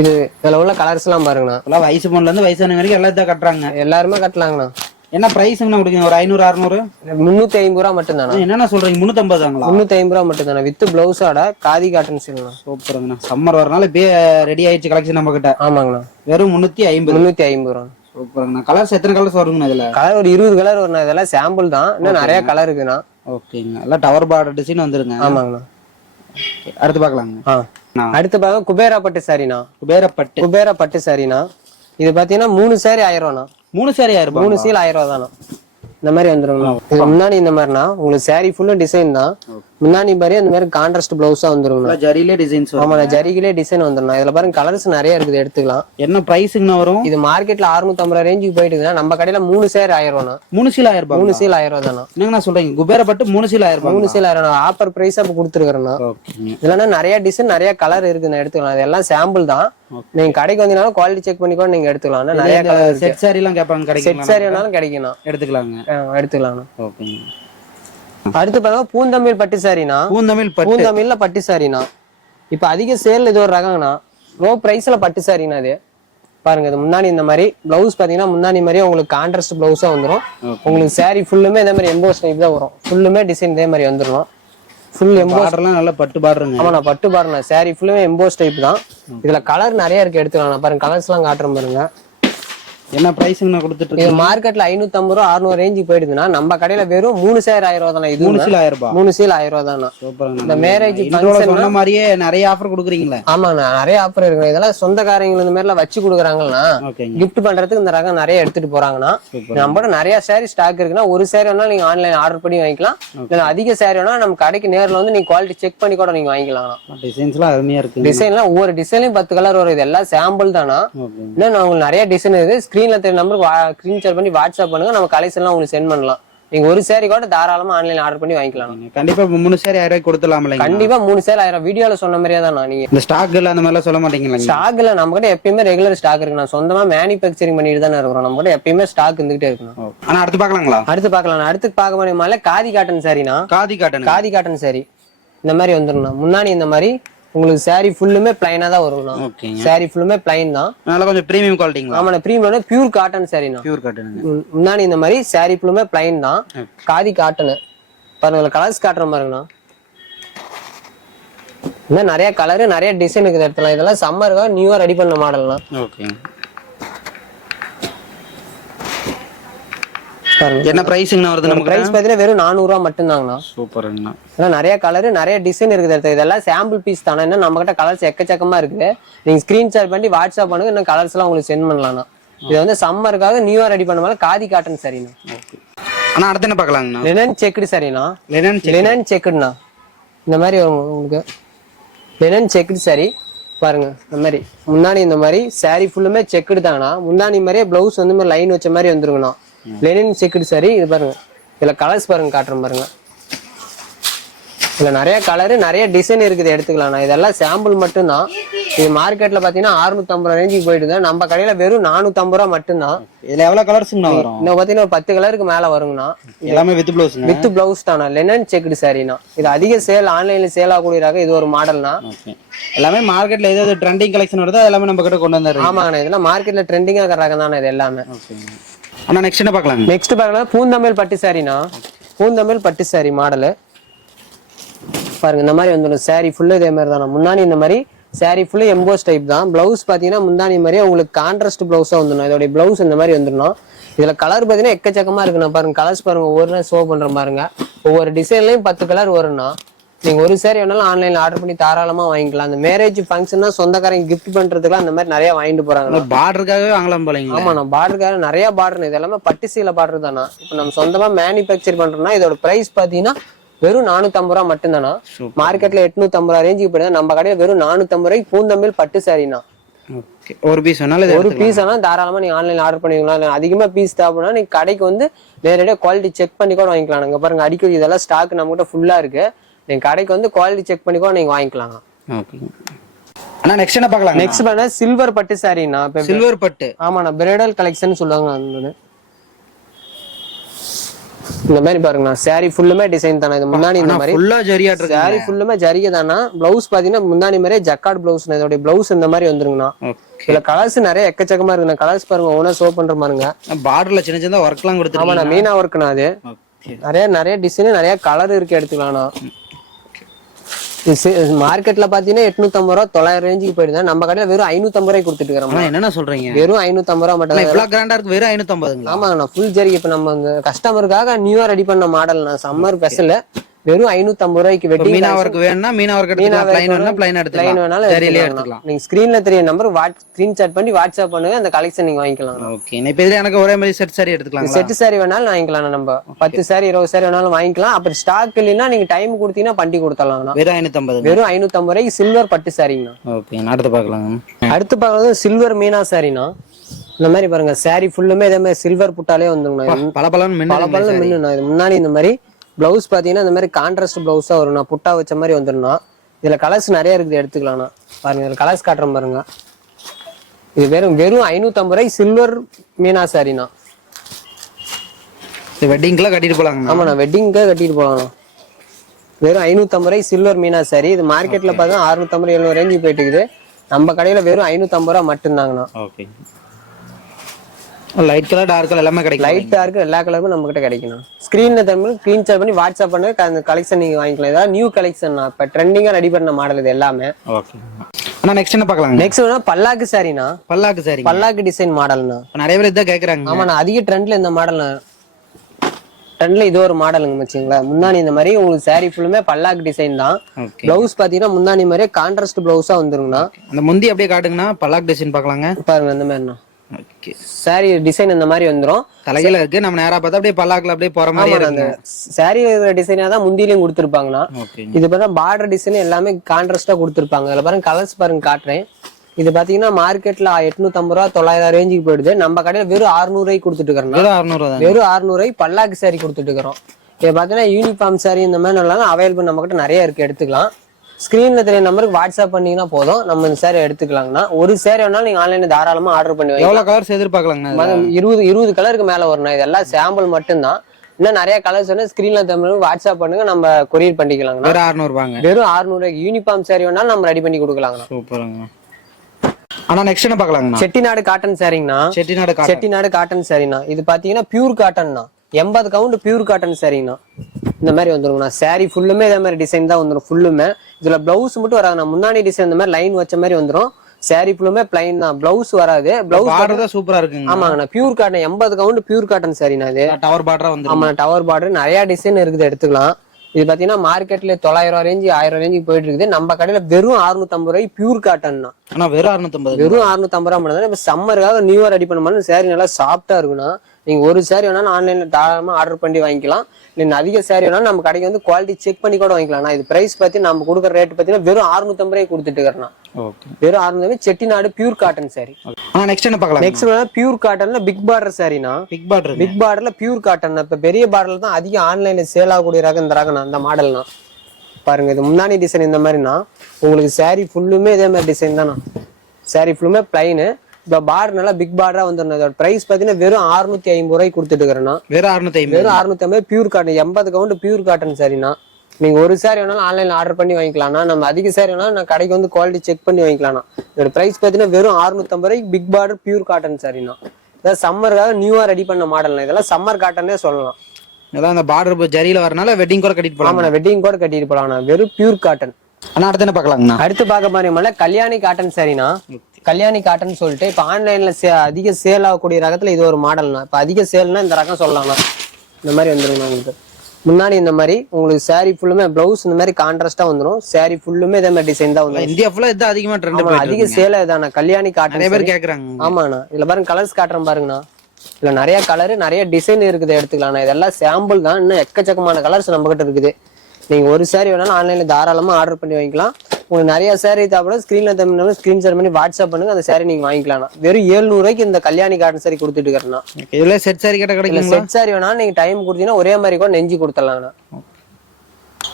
இது இதுல உள்ள கலர்ஸ் எல்லாம் பாருங்கண்ணா. எல்லாம் வயசு பொண்ணுல இருந்து வயசான வரைக்கும் எல்லாத்தையும் கட்டுறாங்க. எல்லாருமே கட்டலாங்கண்ணா. என்ன பிரைஸ்ங்கண்ணா கொடுங்க? ஒரு 500 600 350 ரூபா மட்டும் தானே. என்னென்ன சொல்றீங்க? 350 தாங்களா? 350 ரூபா மட்டும் தானே வித் பிளவுஸோட காதி காட்டன் சேல்ண்ணா. சூப்பருங்கண்ணா. சம்மர் வரனால இப்பயே ரெடி ஆயிடுச்சு கலெக்ஷன் நம்ம கிட்ட. ஆமாங்கண்ணா. வெறும் 350 ரூபா. சூப்பருங்கண்ணா. கலர்ஸ் எத்தனை கலர்ஸ் வருங்கண்ணா? இதுல கலர் ஒரு 20 கலர் வரும். இதெல்லாம் சாம்பிள் தான். இன்னும் நிறைய கலர் இருக்குண்ணா. ஓகேங்கண்ணா. எல்லாம் டவர் பார்டர் டிசைன் வந்துருங்க. ஆமாங்கண்ணா. அடுத்து பாக்கலாங்க. அடுத்து பாக்க குபேரா பட்டு சாரினா. குபேரா பட்டு சாரினா. இது பாத்தீங்கன்னா 3 சாரி 1000 ரூபாண்ணா. 3 சாரி 1000 ரூபாய். 3 சேல் 1000 ரூபாய் தானா. இந்த மாதிரி வந்துருங்கண்ணா. இது முன்னாடி இந்த மாதிரினா உங்களுக்கு saree ஃபுல்லும் டிசைன் தான். முன்னாடி மாதிரி அந்த மாதிரி கான்ட்ராஸ்ட் பிளவுஸா வந்துருங்கண்ணா. ஜரியிலே டிசைன்ஸ் வரும். ஆமாண்ணா, ஜரிகிலே டிசைன் வந்துடும். இதுல பாருங்க கலர்ஸ் நிறைய இருக்குது, எடுத்துக்கலாம். என்ன பிரைஸ்ங்க வரும்? இது மார்க்கெட்ல 650 ரேஞ்சுக்கு போயிட்டு நம்ம கடையில 3 சேர் 1000 ரூபா. 3 சீல் 1000 ரூபாய். 3 சீல் 1000 ரூபா தானா? என்னங்கண்ணா சொல்றீங்க? குபேர பட்டு 3 சீல் 1000 ரூபாய். 3 சீல் 1000 ரூபா ஆஃபர் பிரைஸ் அப்ப கொடுத்துருக்கேன்னா. இதுல நிறைய டிசைன் நிறைய கலர் இருக்குன்னு எடுத்துக்கலாம். இதெல்லாம் சாம்பிள் தான். நீங்க கடைக்கு வந்தீங்கன்னா குவாலிட்டி செக் பண்ணி கூட நீங்க எடுத்துக்கலாம். நிறைய கலர் செட் சாரி எல்லாம் கேட்பாங்க, கிடைக்கும். செட் சாரி வேணாலும் கிடைக்கும், எடுத்துக்கலாங்க. எடுத்துக்கலாம். ஓகேங்க. அடுத்து பாருங்க பூந்தமிழ் பட்டு சாரினா. பூந்தமிழ்ல பட்டு சாரினா இப்ப அதிக சேல் இது ஒரு ரகங்கண்ணா. லோ பிரைஸ்ல பட்டு சாரினா இது பாருங்க. இது முன்னாடி இந்த மாதிரி பிளவுஸ் பாத்தீங்கன்னா முன்னாடி மாதிரி உங்களுக்கு கான்ட்ராஸ்ட் பிளவுஸா வந்துடும். உங்களுக்கு சாரி ஃபுல்லுமே இதே மாதிரி எம்போஸ் டைப் தான் வரும். ஃபுல்லுமே டிசைன் இதே மாதிரி வந்துடும். ஃபுல் எம்போஸ்லாம் நல்ல பட்டு பார்டருங்க. ஆமா, நான் பட்டு பாருங்க. சாரி ஃபுல்லுமே எம்போஸ் டைப் தான். இதுல கலர் நிறைய இருக்கு, எடுத்துக்கலாம். பாருங்க கலர்ஸ் எல்லாம் காட்டுறேன் பாருங்க. என்ன பிரைஸ்ங்க கொடுத்துட்டு இது மார்க்கெட்ல 550 ரூபா 600 ரேஞ்சுக்கு போயிடுதுன்னா நம்ம கடையில வெறும் 3 சேர் 1000 ரூபா தானே. இது 3 சீல் 1000 ரூபாய். 3 சீல் 1000 ரூபா தானா. சூப்பர்ங்க. இந்த மேரேஜ் சொன்ன மாதிரியே நிறைய ஆஃபர் கொடுக்குறீங்களே. ஆமாண்ணா, நிறைய ஆஃபர் இருக்கு. இதெல்லாம் சொந்தக்காரங்க இந்த மாதிரி எல்லாம் வச்சு கொடுக்குறாங்கன்னா கிஃப்ட் பண்றதுக்கு இந்த ரகம் நிறைய எடுத்துட்டு போறாங்கன்னா. நம்ம நிறைய சாரி ஸ்டாக் இருக்குன்னா ஒரு சாரி வேணா நீங்க ஆன்லைன் ஆர்டர் பண்ணி வாங்கிக்கலாம். இல்ல அதிக சாரி வேணா நம்ம கடைக்கு நேர்ல வந்து நீங்க குவாலிட்டி செக் பண்ணி கூட நீங்க வாங்கிக்கலாம். டிசைன்ஸ்லாம் அருமையா இருக்கு. டிசைன்லாம் ஒவ்வொரு டிசைன்லயும் 10 கலர் வரும். இது எல்லாம் சாம்பிள் தானா. இன்னும் உங்களுக்கு நிறைய டிசைன் இருக்கு. ஸ்கிரீன்ல தெரிய நம்பருக்கு ஸ்கிரீன் ஷேர் பண்ணி வாட்ஸ்அப் பண்ணுங்க. நம்ம கலெக்ஷன் எல்லாம் உங்களுக்கு சென்ட் பண்ணலாம். நீங்க ஒரு சாரி கூட தாராளமா ஆன்லைன் ஆர்டர் பண்ணி வாங்கிக்கலாம். கண்டிப்பா 3 சாரி 1000 ரூபாய் கொடுத்துலாம்ல? கண்டிப்பா 3 சாரி 1000. வீடியோல சொன்ன மாதிரியே தான். நீங்க இந்த ஸ்டாக் இல்ல அந்த மாதிரி எல்லாம் சொல்ல மாட்டீங்களா? ஸ்டாக் இல்ல, நம்ம கிட்ட எப்பயுமே ரெகுலர் ஸ்டாக் இருக்கு. நான் சொந்தமா மேனுபேக்சரிங் பண்ணிட்டு தானே இருக்கிறோம். நம்ம கிட்ட எப்பயுமே ஸ்டாக் இருந்துகிட்டே இருக்கணும். ஆனா அடுத்து பாக்கலாங்களா? அடுத்து பாக்கலாம். அடுத்து பார்க்க முடியுமா? காதி காட்டன் சாரினா. காதி காட்டன் சாரி இந்த மாதிரி வந்துடும். முன்னாடி இந்த மாதிரி உங்களுக்கு சாரி ஃபுல்லுமே பிளைனா தான் வரும். சாரி ஃபுல்லுமே பிளைன் தான். அதனால கொஞ்சம் பிரீமியம் குவாலிட்டிங்களா? ஆமா, பிரீமியம் பியூர் காட்டன் சாரினா. Pure cotton. முன்னாடி இந்த மாதிரி சாரி ஃபுல்லுமே பிளைன் தான். காதி காட்டன் பாருங்க. கலர்ஸ் காட்டுற பாருங்கண்ணா. இன்னும் நிறைய கலரு நிறைய டிசைன் இருக்குது இடத்துல. இதெல்லாம் சம்மருக்காக நியூவா ரெடி பண்ண மாடல்லாம். என்ன பிரைஸ்ங்க வருது? நம்ம பிரைஸ் பாத்தீங்கன்னா வெறும் 400 ரூபா மட்டும் தாங்கண்ணா. சூப்பர்ங்கண்ணா. நிறைய கலர் நிறைய டிசைன் இருக்குது. இதெல்லாம் சாம்பிள் பீஸ் தானே. இன்னும் நம்ம கிட்ட கலர்ஸ் எக்கச்சக்கமா இருக்குது. நீங்க ஸ்கிரீன் ஷேர் பண்ணி வாட்ஸ்அப் பண்ணுங்க. இன்னும் கலர்ஸ் எல்லாம் உங்களுக்கு சென்ட் பண்ணலாம். இது வந்து சம்மருக்காக நியூவா ரெடி பண்ண காதி காட்டன் சரிண்ணா. ஆனா அடுத்து என்ன பாக்கலாங்கண்ணா? லினன் செக்குடு சரிண்ணா. லினன் செக்குடுண்ணா. இந்த மாதிரி உங்களுக்கு லினன் செக்குடு சரி பாருங்க. இந்த மாதிரி முன்னாடி இந்த மாதிரி சாரி ஃபுல்லுமே செக்குடு தாங்கண்ணா. முன்னாடி மாதிரியே பிளவுஸ் வந்து மாதிரி லைன் வச்ச மாதிரி வந்துருங்கண்ணா. லெனின் செக்குடு சாரி இது பாருங்க. இதுல கலர்ஸ் பாருங்க, காட்டுறேன் பாருங்க. இதுல நிறைய கலரு நிறைய டிசைன் இருக்குது, எடுத்துக்கலாம். இதெல்லாம் சாம்பிள் மட்டும்தான். இது மார்க்கெட்ல பாத்தீங்கன்னா 650 ரேஞ்சுக்கு போயிட்டு நம்ம கடையில வெறும் 450 ரூபா மட்டும்தான். இதுல எவ்வளவு கலர்ஸ் வரும்? இன்னும் பாத்தீங்கன்னா ஒரு 10 கலருக்கு மேல வருங்கண்ணா. எல்லாமே வித் பிளவுஸ். வித் பிளவுஸ் தானா. லெனன் செக்குடு சாரினா. இது அதிக சேல் ஆன்லைன்ல சேல் ஆகக்கூடிய ரகம். இது ஒரு மாடல்னா. எல்லாமே மார்க்கெட்ல ஏதாவது ட்ரெண்டிங் கலெக்ஷன் வருதோ எல்லாமே நம்ம கிட்ட கொண்டு வந்தாரு. ஆமாங்கண்ணா, இதெல்லாம் மார்க்கெட்ல ட்ரெண்டிங்கா இருக்கிற ரகம் தானே இது எல்லாமே. ஆனா நெக்ஸ்ட் என்ன பார்க்கலாம்? நெக்ஸ்ட் பார்க்கலாம் பூந்தமிழ் பட்டு சாரினா. பூந்தமிழ் பட்டு சாரி மாடல் பாருங்க. இந்த மாதிரி வந்துடும். சாரி ஃபுல்லு இதே மாதிரி தானே. முன்னாடி இந்த மாதிரி சாரி ஃபுல்லு எம்போஸ் டைப் தான். பிளவுஸ் பாத்தீங்கன்னா முந்தானி மாதிரியே உங்களுக்கு கான்ட்ராஸ்ட் பிளவுஸா வந்துடும். இதோட பிளவுஸ் இந்த மாதிரி வந்துடணும். இதுல கலர் பாத்தீங்கன்னா எக்கச்சக்கமா இருக்குண்ணா. பாருங்க கலர்ஸ் பாருங்க. ஒவ்வொரு ஷோ பண்ற பாருங்க. ஒவ்வொரு டிசைன்லயும் 10 கலர் வரும்னா. நீங்க ஒரு சாரி வேணாலும் ஆன்லைன்ல ஆர்டர் பண்ணி தாராளமா வாங்கிக்கலாம். அந்த மேரேஜ் ஃபங்க்ஷன்னா சொந்தக்காரங்க கிஃப்ட் பண்றதுக்குலாம் அந்த மாதிரி நிறைய வாங்கிட்டு போறாங்க. பார்டருக்காகவே வாங்கலாம் போலீங்க. ஆமா, நான் பார்டருக்காக நிறைய பார்டர். இது எல்லாமே பட்டு சீல பார்டர் தானா. இப்ப நம்ம சொந்தமா மேனுபேக்சர் பண்றோம்னா இதோட பிரைஸ் பாத்தீங்கன்னா வெறும் 450 ரூபா மட்டும் தானா. மார்க்கெட்ல 850 ரூபா ரேஞ்சுக்கு போயிடுது. நம்ம கடையில வெறும் 450 ரூபாய்க்கு பூந்தமிழ் பட்டு சாரினா. ஒரு பீஸ் ஒரு பீஸ் ஆனா தாராளமா நீங்க ஆன்லைன்ல ஆர்டர் பண்ணிக்கலாம். அதிகமா பீஸ் தேவைன்னா நீங்க கடைக்கு வந்து நேரடியா குவாலிட்டி செக் பண்ணி கூட வாங்கிக்கலாம். இங்க பாருங்க அடிக்கடி இதெல்லாம் ஸ்டாக் நம்ம கிட்ட ஃபுல்லா இருக்கு. நீங்க கடைக்கு வந்து குவாலிட்டி செக் பண்ணி கூட நீங்க வாங்கிக்கலாம். ஆனா நெக்ஸ்ட் என்ன பார்க்கலாம்? நெக்ஸ்ட் பண்ண சில்வர் பட்டு சாரினா. சில்வர் பட்டு. ஆமாண்ணா, பிரைடல் கலெக்ஷன் சொல்லுவாங்க. இந்த மாதிரி பாருங்கண்ணா. சாரி ஃபுல்லுமே டிசைன் தானே. இது முன்னாடி இந்த மாதிரி ஃபுல்லா ஜரியா இருக்கு. சாரி ஃபுல்லுமே ஜரிகை தானா. பிளவுஸ் பாத்தீங்கன்னா முன்னாடி மாதிரியே ஜக்கார்ட் பிளவுஸ். இதோட பிளவுஸ் இந்த மாதிரி வந்துருங்கண்ணா. இதுல கலர்ஸ் நிறைய எக்கச்சக்கமா இருக்குண்ணா. கலர்ஸ் பாருங்க ஒவ்வொன்றா ஷோ பண்ற பாருங்க. பார்டர்ல சின்ன சின்ன ஒர்க் எல்லாம் கொடுத்து. ஆமாண்ணா, மீனா ஒர்க்னா. அது நிறைய டிசைன் நிறைய கலர் இருக்கு, எடுத்துக்கலாம்ண்ணா. மார்க்கெட்ல பாத்தீங்கன்னா 850 ரூபா 900 ரேஞ்சுக்கு போயிடுது. நம்ம கடையில வெறும் 550 ரூபாய் கொடுத்துட்டு இருக்கோம். என்ன சொல்றீங்க? வெறும் 550 ரூபா மட்டும். இவ்வளவு கிராண்டா இருக்கு. வெறும் 550. ஆமாங்கண்ணா, ஃபுல் ஜரி. இப்ப நம்ம கஸ்டமருக்காக நியூவா ரெடி பண்ண மாடல். சம்மர் ஸ்பெஷல் வெறும் 550 ரூபாய்க்கு வெட்டிங் மீனா ஒர்க் வேணும்னா மீனா ஒர்க் எடுத்துக்கலாம், ப்ளைன் வேணும்னா ப்ளைன் லைன் எடுத்துக்கலாம், வேணாலும் சரியிலே எடுத்துக்கலாம். எடுத்துக்கலாம். நீங்க ஸ்கிரீன்ல தெரிய நம்பர் ஸ்கிரீன்ஷாட் பண்ணி வாட்ஸ்அப் பண்ணுங்க, அந்த கலெக்ஷன் நீங்க வாங்கிக்கலாம். ஓகே, இப்போ இதுல எனக்கு ஒரே மாதிரி செட் சாரி எடுத்துக்கலாங்களா? செட் சாரி வேணாலும் வாங்கிக்கலாம். நம்ம 10 சாரி 20 சாரி வேணாலும் வாங்கிக்கலாம். அப்புறம் ஸ்டாக் இல்லைன்னா நீங்க டைம் கொடுத்தீங்கன்னா பண்ணி கொடுத்துடலாம். வெறும் 550, வெறும் 550 ரூபாய்க்கு சில்வர் பட்டு சாரிங்கண்ணா. ஓகே, அடுத்து பார்க்கலாங்க. அடுத்து பார்க்கறது சில்வர் மீனா சாரினா. இந்த மாதிரி பாருங்க, சாரி ஃபுல்லுமே இதே மாதிரி சில்வர் புட்டாலே வந்துருங்கண்ணா. பலபலன்னு மின்னுண்ணா. இது முன்னாடி இந்த மாதிரி பிளவுஸ் பாத்தீங்கன்னா இந்த மாதிரி கான்ட்ராஸ்ட் பிளவுஸா வரும்ண்ணா, புட்டா வச்ச மாதிரி வந்துரும்ண்ணா. இதுல கலர்ஸ் நிறைய இருக்குது, எடுத்துக்கலாம்ண்ணா. பாருங்க, இதுல கலர்ஸ் காட்டுறோம் பாருங்க. இது வெறும் 550 ரூபாய் சில்வர் மீனா சாரினா. வெட்டிங்க்குலாம் கட்டிட்டு போலாங்க. ஆமாண்ணா, வெட்டிங்க்கு கட்டிட்டு போலாம்ண்ணா. வெறும் 550 ரூபாய் சில்வர் மீனா சாரி. இது மார்க்கெட்ல பார்த்தா 650 700 ரேஞ்சு போயிட்டு இருக்குது. நம்ம கடையில வெறும் 550 ரூபா மட்டும்தாங்கண்ணா. Okay, light colour dark colour எல்லாமே கிடைக்கும். லைட் டார்க் எல்லா கலருமே நம்ம கிட்ட கிடைக்கும். ஸ்கிரீன்ல தமிழ் ஸ்கிரீன்ஷாட் பண்ணி வாட்ஸ்அப் பண்ணுங்க, அந்த கலெக்ஷன் நீங்க வாங்கிக்கலாம். ஏதாவது நியூ கலெக்ஷன் இப்ப ட்ரெண்டிங்கா ரெடி பண்ண மாடல் இது எல்லாமே. ஓகே அண்ணா, நெக்ஸ்ட் என்ன பார்க்கலாம்? நெக்ஸ்ட் வேணா பல்லாக்கு சாரினா. பல்லாக்கு சாரி, பல்லாக்கு டிசைன் மாடல்னா நிறைய பேர் இதான் கேக்குறாங்க. ஆமாண்ணா, அதிக ட்ரெண்ட்ல இந்த மாடல். ட்ரெண்ட்ல இது ஒரு மாடலுங்க வச்சுங்களா. முன்னாடி இந்த மாதிரி உங்களுக்கு சாரி ஃபுல்லுமே பல்லாக்கு டிசைன் தான். பிளவுஸ் பாத்தீங்கன்னா முன்னாடி மாதிரியே கான்ட்ராஸ்ட் பிளவுஸா வந்துருங்கண்ணா. அந்த முந்தி அப்படியே காட்டுங்கண்ணா, பல்லாக்கு டிசைன் பார்க்கலாங்க. பாருங்க இந்த மாதிரிண்ணா. ஓகே, சாரி டிசைன் இந்த மாதிரி வந்துரும். தலையில இருக்கு, நம்ம நேரா பார்த்தா அப்படியே பல்லாக்குல அப்படியே போற மாதிரி இருக்கு. சாரி டிசைனா தான் முந்திலையும் கொடுத்துருப்பாங்கண்ணா. இது பார்த்தா பார்டர் டிசைன் எல்லாமே கான்ட்ராஸ்டா கொடுத்துருப்பாங்க. இதுல பாருங்க கலர்ஸ் பாருங்க காட்டுறேன். இது பாத்தீங்கன்னா மார்க்கெட்ல 850 ரூபா 900 ரேஞ்சுக்கு போயிடுது. நம்ம கடையில வெறும் 600 ரூபாய்க்கு கொடுத்துட்டு இருக்கிறோம். வெறும் 600 ரூபாய்க்கு பல்லாக்கு சாரி கொடுத்துட்டு இருக்கிறோம். இது பாத்தீங்கன்னா யூனிஃபார்ம் சாரி இந்த மாதிரி நல்லா அவைலபிள் நம்ம கிட்ட நிறைய இருக்கு, எடுத்துக்கலாம். ஸ்கிரீன்ல தெரிய நம்பருக்கு வாட்ஸ்அப் பண்ணீங்கன்னா போதும், நம்ம இந்த சாரி எடுத்துக்கலாங்கண்ணா. ஒரு சாரி வேணாலும் நீங்க ஆன்லைன்ல தாராளமா ஆர்டர் பண்ணி வைங்க. எவ்வளவு கலர்ஸ் எதிர்பார்க்கலாங்கண்ணா? 20 கலருக்கு மேல வரணும். இதெல்லாம் சாம்பிள் மட்டும்தான். இன்னும் நிறைய கலர்ஸ் வேணும், ஸ்கிரீன்ல தமிழ் வாட்ஸ்அப் பண்ணுங்க, நம்ம கொரியர் பண்ணிக்கலாங்க. வெறும் 600 ரூபாங்க. வெறும் 600 ரூபாய்க்கு யூனிஃபார்ம் சாரி வேணாலும் நம்ம ரெடி பண்ணி கொடுக்கலாங்கண்ணா. சூப்பருங்க. ஆனா நெக்ஸ்ட் என்ன பார்க்கலாங்கண்ணா? செட்டிநாடு காட்டன் சாரிங்கண்ணா. செட்டிநாடு காட்டன் சாரினா. இது பாத்தீங்கன்னா பியூர் காட்டன்னா, 80 கவுண்ட் பியூர் காட்டன் சாரிங்கண்ணா. இந்த மாதிரி வந்துருங்கண்ணா. சாரி ஃபுல்லுமே இதே மாதிரி டிசைன் தான் வந்துடும். ஃபுல்லுமே இதுல பிளவுஸ் மட்டும் வராதுண்ணா. முன்னாடி டிசைன் இந்த மாதிரி லைன் வச்ச மாதிரி வந்துடும். சாரி ஃபுல்லுமே பிளைன் தான், பிளவுஸ் வராது. பிளவுஸ் பார்டர் தான் சூப்பரா இருக்குங்க. ஆமாங்கண்ணா, pure cotton 80 count pure cotton சாரினா. இது டவர் பார்டரா வந்து. ஆமா, டவர் பார்டர் நிறைய டிசைன் இருக்குது, எடுத்துக்கலாம். இது பாத்தீங்கன்னா மார்க்கெட்ல 900 ரேஞ்சு 1000 ரேஞ்சுக்கு போயிட்டு இருக்குது. நம்ம கடையில வெறும் 650 ரூபாய் பியூர் காட்டன் தான். ஆனா வெறும் 650 ரூபா மட்டும். இப்ப சம்மருக்காக நியூ இயர் ரெடி பண்ண சாரி நல்லா சாஃப்டா இருக்குன்னா, நீங்க ஒரு சாரி வேணாலும் ஆன்லைன்ல தாராளமா ஆர்டர் பண்ணி வாங்கிக்கலாம். இல்ல அதிக சாரி வேணாலும் நம்ம கடைக்கு வந்து குவாலிட்டி செக் பண்ணி கூட வாங்கிக்கலாம். இது பிரைஸ் பத்தி நம்ம கொடுக்குற ரேட் பாத்தீங்கன்னா வெறும் 650 ரூபாய் கொடுத்துட்டு இருக்கிறேன். வெறும் 650 Chettinad pure cotton sari. Next என்ன பார்க்கலாம்? நெக்ஸ்ட் பியூர் காட்டன்ல பிக் பார்டர் சாரினா. பிக் பார்டர்ல பியூர் காட்டன். இப்ப பெரிய பார்டர்ல தான் அதிக ஆன்லைன்ல சேல் ஆகக்கூடிய ரகம் இந்த ரகம், அந்த மாடல்னா. பாருங்க, இது முன்னாடி டிசைன் இந்த மாதிரினா. உங்களுக்கு சாரி ஃபுல்லுமே இதே மாதிரி டிசைன் தானா. சாரி ஃபுல்லுமே பிளைனு. இப்ப பார்டர் நல்லா பிக் பார்டரா வந்துடும். இதோட பிரைஸ் பாத்தீங்கன்னா வெறும் 650 ரூபாய்க்கு கொடுத்துட்டு இருக்கிறேன்னா. வெறும் 650 pure cotton 80 count pure cotton சாரினா. நீங்க ஒரு சாரி வேணாலும் ஆன்லைன்ல ஆர்டர் பண்ணி வாங்கிக்கலாம். நம்ம அதிக சாரி வேணாலும் நான் கடைக்கு வந்து குவாலிட்டி செக் பண்ணி வாங்கிக்கலாம். இதோட பிரைஸ் பாத்தீங்கன்னா வெறும் 650 ரூபாய்க்கு பிக் பார்டர் பியூர் காட்டன் சாரினா. இதான் சம்மருக்காக நியூவா ரெடி பண்ண மாடல். இதெல்லாம் சம்மர் காட்டனே சொல்லலாம். அதான் அந்த பார்டர் ஜரியில வரனால வெட்டிங் கூட கட்டிட்டு போலாம். ஆமா, வெட்டிங் கூட கட்டிட்டு போலாம். வெறும் பியூர் காட்டன். ஆனா அடுத்து என்ன பார்க்கலாங்கண்ணா? அடுத்து பார்க்க பாருங்க கல்யாணி காட்டன் சாரினா. கல்யாணி காட்டன் சொல்லிட்டு இப்ப ஆன்லைன்ல அதிக சேல் ஆகக்கூடிய ரகத்துல இது ஒரு மாடல்னா. இப்ப அதிக சேல்னா இந்த ரகம் சொல்லலாம்னா. இந்த மாதிரி வந்துருங்க உங்களுக்கு. முன்னாடி இந்த மாதிரி உங்களுக்கு சாரி ஃபுல்லுமே பிளவுஸ் இந்த மாதிரி கான்ட்ராஸ்டா வந்துடும். சாரி ஃபுல்லுமே இதே மாதிரி டிசைன் தான் வந்துடும். இந்தியா ஃபுல்லா இது அதிகமா ட்ரெண்ட். அதிக சேல் இதானா கல்யாணி காட்டன். நிறைய பேர் கேக்குறாங்க. ஆமாண்ணா, இதுல பாருங்க கலர்ஸ் காட்டுறேன் பாருங்கண்ணா. இதுல நிறைய கலர் நிறைய டிசைன் இருக்குது, எடுத்துக்கலாம். இதெல்லாம் சாம்பிள் தான், இன்னும் எக்கச்சக்கமான கலர்ஸ் நம்ம கிட்ட இருக்குது. நீங்க ஒரு சாரி வேணாலும் ஆன்லைன்ல தாராளமா ஆர்டர் பண்ணி வாங்கிக்கலாம். உங்களுக்கு நிறைய சாரி தேவைப்பட ஸ்கிரீன்ல தமிழ் ஸ்கிரீன்ஷாட் பண்ணி வாட்ஸ்அப் பண்ணுங்க, அந்த சாரி நீங்க வாங்கிக்கலாம். வெறும் 700 ரூபாய்க்கு இந்த கல்யாணி காட்டன் சாரி கொடுத்துட்டு இருக்கேன். இதுல செட் சாரி கேட்ட கிடைக்கும். செட் சாரி வேணாலும் நீங்க டைம் கொடுத்தீங்கன்னா ஒரே மாதிரி கூட நெஞ்சு கொடுத்துடலாங்கண்ணா.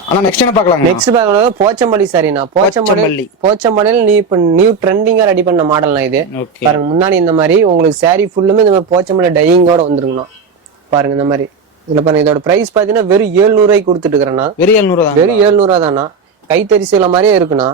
ஆனா நெக்ஸ்ட் என்ன பார்க்கலாம்? நெக்ஸ்ட் பார்க்கறது போச்சம்பள்ளி சாரினா. போச்சம்பள்ளியில் நீ இப்ப நியூ ட்ரெண்டிங்கா ரெடி பண்ண மாடல்னா இது. பாருங்க, முன்னாடி இந்த மாதிரி உங்களுக்கு சாரி ஃபுல்லுமே இந்த மாதிரி போச்சம்பள்ளி டையிங்கோட வந்துருங்கண்ணா. பாருங்க இந்த மாதிரி. இதுல பாருங்க, இதோட பிரைஸ் பாத்தீங்கன்னா வெறும் 700 ரூபாய்க்கு கொடுத்துட்டு இருக்கிறேன்னா. வெறும் 700 ரூபா தானா. கைத்தறிசீல மாதிரியே இருக்குண்ணா.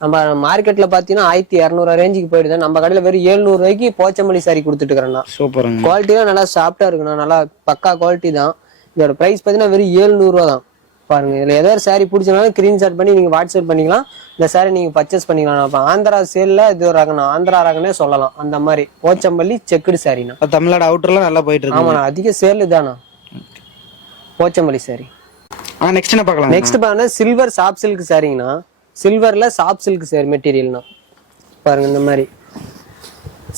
நம்ம மார்க்கெட்ல பாத்தீங்கன்னா 1200 ரேஞ்சுக்கு போயிடுது. நம்ம கடையில வெறும் 700 ரூபாய்க்கு போச்சம்பள்ளி சாரி கொடுத்துட்டு இருக்கிறேன்னா. சூப்பருங்க. குவாலிட்டிலாம் நல்லா சாஃப்டா இருக்குண்ணா, நல்லா பக்கா குவாலிட்டி தான். இதோட பிரைஸ் பாத்தீங்கன்னா வெறும் 700 ரூபா தான். பாருங்க, இதுல ஏதாவது சாரி பிடிச்சனாலும் ஸ்கிரீன்ஷாட் பண்ணி நீங்க வாட்ஸ்அப் பண்ணிக்கலாம். இந்த சாரி நீங்க பர்ச்சேஸ் பண்ணிக்கலாம். அப்ப ஆந்திரா சேல்ல இது ஒரு ரகம்னா, ஆந்திரா ரகனே சொல்லலாம். அந்த மாதிரி போச்சம்பள்ளி செக்குடு சாரினா. தமிழ்நாடு அவுட்டர்லாம் நல்லா போயிட்டு இருக்கு. ஆமாண்ணா, அதிக சேல் இதானா போச்சம்பள்ளி சாரி. நெக்ஸ்ட் என்ன பார்க்கலாம்? நெக்ஸ்ட் பாருங்க சில்வர் சாப் சில்க் சாரிங்கண்ணா. சில்வர்ல சாப் சில்க் சாரி மெட்டீரியல்னா பாருங்க இந்த மாதிரி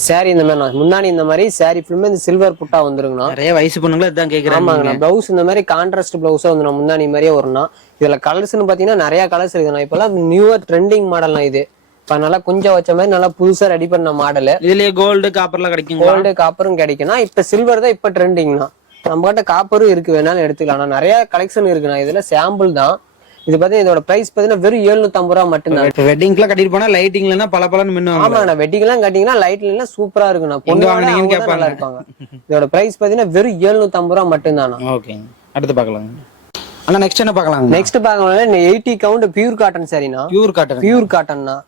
சாரி. இந்த மாதிரி முன்னாடி இந்த மாதிரி சாரி ஃபுல்லுமே இந்த சில்வர் புட்டா வந்துருங்கண்ணா. நிறைய வயசு பொண்ணுங்களா இதான் கேக்குறாங்க. ஆமாங்கண்ணா. பிளவுஸ் இந்த மாதிரி கான்ட்ராஸ்ட் பிளவுஸா வந்துடும் முன்னாடி மாதிரியே வரும்னா. இதுல கலர்ஸ்னு பாத்தீங்கன்னா நிறைய கலர்ஸ் இருக்குண்ணா. இப்பெல்லாம் நியூவர் ட்ரெண்டிங் மாடல்னா இது. இப்ப நல்லா கொஞ்சம் வச்ச மாதிரி நல்லா புதுசா ரெடி பண்ண மாடல். இதுலயே கோல்டு காப்பர்லாம் கிடைக்கும். கோல்டு காப்பரும் கிடைக்கும்னா. இப்ப சில்வர் தான் இப்ப ட்ரெண்டிங்னா. நம்ம கிட்ட காப்பரும் இருக்கு, வேணாலும் எடுத்துக்கலாம். நிறைய கலெக்ஷன் இருக்குண்ணா. இதுல சாம்பிள் தான். இது பாத்தீங்கன்னா இதோட பிரைஸ் பாத்தீங்கன்னா வெறும் 750 ரூபா மட்டும்தான். வெட்டிங்லாம் கட்டிட்டு போனா லைட்டிங்லனா பல பலன்னு மின்னுவாங்க. ஆமாண்ணா. வெட்டிங் எல்லாம் கட்டிங்கன்னா லைட்ல சூப்பரா இருக்குண்ணா. பொண்ணு வாங்குனீங்கன்னு கேட்பாங்க இருப்பாங்க. இதோட பிரைஸ் பாத்தீங்கன்னா வெறும் 750 ரூபா மட்டும்தானா. ஓகே, அடுத்து பார்க்கலாம். அண்ணா நெக்ஸ்ட் என்ன பார்க்கலாம்? நெக்ஸ்ட் பார்க்கலாம் 80 கவுண்ட் பியூர் காட்டன் சாரினா. Pure cotton. பியூர் காட்டன்னா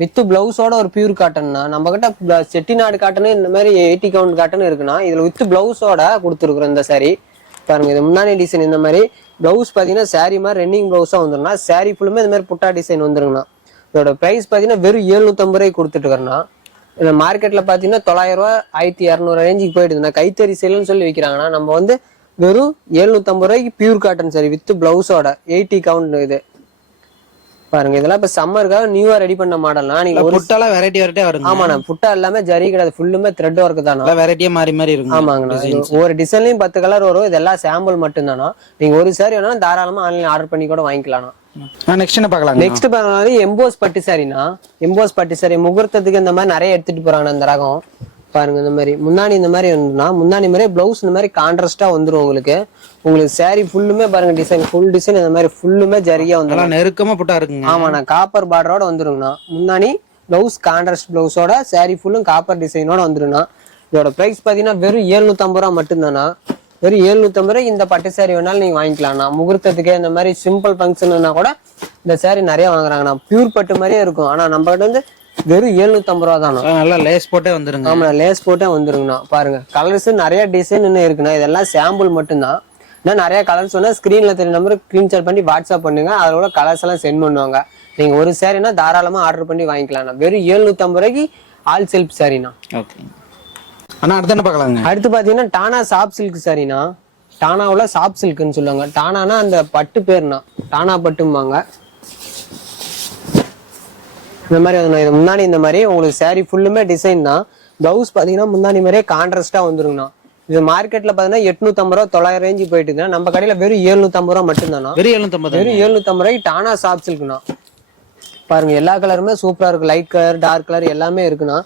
வித் பிளவுஸோட ஒரு பியூர் காட்டன்னா. நம்ம கிட்ட செட்டிநாடு காட்டன் இந்த மாதிரி 80 கவுண்ட் காட்டன் இருக்குன்னா. இதுல வித் பிளவுஸோட கொடுத்துருக்குறோம் இந்த சாரி. பாருங்க இது முன்னாடி டிசைன். இந்த மாதிரி பிளவுஸ் பாத்தீங்கன்னா சாரி மாதிரி ரன்னிங் பிளவுஸா வந்துருன்னா. சாரி ஃபுல்லுமே இந்த மாதிரி புட்டா டிசைன் வந்துருங்கண்ணா. இதோட பிரைஸ் பாத்தீங்கன்னா வெறும் 750 ரூபாய்க்கு கொடுத்துட்டு இருக்கேன்னா. இந்த மார்க்கெட்ல பாத்தீங்கன்னா 900 ரூபாய் 1200 ரேஞ்சுக்கு போயிடுதுன்னா. கைத்தறி சேல்னு சொல்லி விற்கிறாங்கன்னா. நம்ம வந்து வெறும் 750 ரூபாய்க்கு பியூர் காட்டன் சாரி வித் பிளவுஸோட 80 கவுண்ட். இது பாருங்க இதெல்லாம் இப்ப சம்மருக்காக நியூவா ரெடி பண்ண மாடல்னா. நீங்க புட்டாலாம் வெரைட்டியா வருங்க. ஆமாண்ணா. புட்டா எல்லாமே ஜரி கிடையாது, ஃபுல்லுமே த்ரெட் ஒர்க் தானா. வெரைட்டியா மாறி மாறி இருக்கும். ஆமாங்கண்ணா. ஒரு டிசைன்லயும் 10 கலர் வரும். இதெல்லாம் சாம்பிள் மட்டும் தானா. நீங்க ஒரு சாரி வேணாலும் தாராளமா ஆன்லைன் ஆர்டர் பண்ணி கூட வாங்கிக்கலாம். நெக்ஸ்ட் என்ன பார்க்கலாம்? நெக்ஸ்ட் பார்க்கலாம் எம்போஸ் பட்டு சாரினா. எம்போஸ் பட்டு சாரி முகூர்த்தத்துக்கு இந்த மாதிரி நிறைய எடுத்துட்டு போறாங்க இந்த ரகம். பாருங்க இந்த மாதிரி முன்னாடி இந்த மாதிரி வந்துன்னா. முன்னாடி மாதிரி பிளவுஸ் இந்த மாதிரி கான்ட்ராஸ்டா வந்துரும் உங்களுக்கு. உங்களுக்கு சாரி ஃபுல்லுமே பாருங்க டிசைன் ஃபுல் டிசைன் இந்த மாதிரி ஃபுல்லுமே ஜரியா வந்துடும். நெருக்கமா புட்டா இருக்குங்க. ஆமாண்ணா. காப்பர் பார்டரோட வந்துருங்கண்ணா. முன்னாடி பிளவுஸ் கான்ட்ராஸ்ட் பிளவுஸோட சாரி ஃபுல்லும் காப்பர் டிசைனோட வந்துருண்ணா. இதோட பிரைஸ் பாத்தீங்கன்னா வெறும் 750 ரூபா மட்டும்தானா. வெறும் 750 ரூபாய் இந்த பட்டு சாரி வேணாலும் நீங்க வாங்கிக்கலாம்ண்ணா. முகூர்த்தத்துக்கு இந்த மாதிரி சிம்பிள் ஃபங்க்ஷன்னா கூட இந்த சாரி நிறைய வாங்குறாங்கண்ணா. பியூர் பட்டு மாதிரியே இருக்கும். ஆனா நம்ம கிட்ட வந்து வெறும் 750 ரூபா தானா. நல்லா லேஸ் போட்டே வந்துருங்க. ஆமா லேஸ் போட்டே வந்துருங்கண்ணா. பாருங்க கலர்ஸ் நிறைய டிசைன் இன்னும் இருக்குண்ணா. இதெல்லாம் சாம்பிள் மட்டும்தான். இன்னும் நிறைய கலர்ஸ் சொன்னா ஸ்கிரீன்ல தெரிய நம்பர் ஸ்கிரீன்ஷாட் பண்ணி வாட்ஸ்அப் பண்ணுங்க. அதோட கலர்ஸ் எல்லாம் சென்ட் பண்ணுவாங்க. நீங்க ஒரு சாரினா தாராளமா ஆர்டர் பண்ணி வாங்கிக்கலாம். வெறும் 750 ரூபாய்க்கு ஆல் செல்ஃப் சாரினா. ஓகே அண்ணா அடுத்து என்ன பார்க்கலாங்க? அடுத்து பாத்தீங்கன்னா டானா சாப் சில்க் சாரினா. டானாவுல சாப் சில்க்னு சொல்லுவாங்க. டானானா அந்த பட்டு பேர்னா டானா பட்டும்பாங்க. இந்த மாதிரி இது முன்னாடி இந்த மாதிரி உங்களுக்கு சாரி ஃபுல்லுமே டிசைன் தான். பிளவுஸ் பாத்தீங்கன்னா முன்னாடி மாதிரியே கான்ட்ராஸ்டா வந்துருங்கண்ணா. இது மார்க்கெட்ல பாத்தீங்கன்னா 850 ரூபா 900 ரேஞ்சு போயிட்டு நம்ம கடையில வெறும் 750 ரூபா மட்டும்தானா. வெறும் 750 ரூபாய்க்கு டானா சாப் சில்க்னா. பாருங்க எல்லா கலருமே சூப்பரா இருக்கு. லைட் கலர் டார்க் கலர் எல்லாமே இருக்குண்ணா.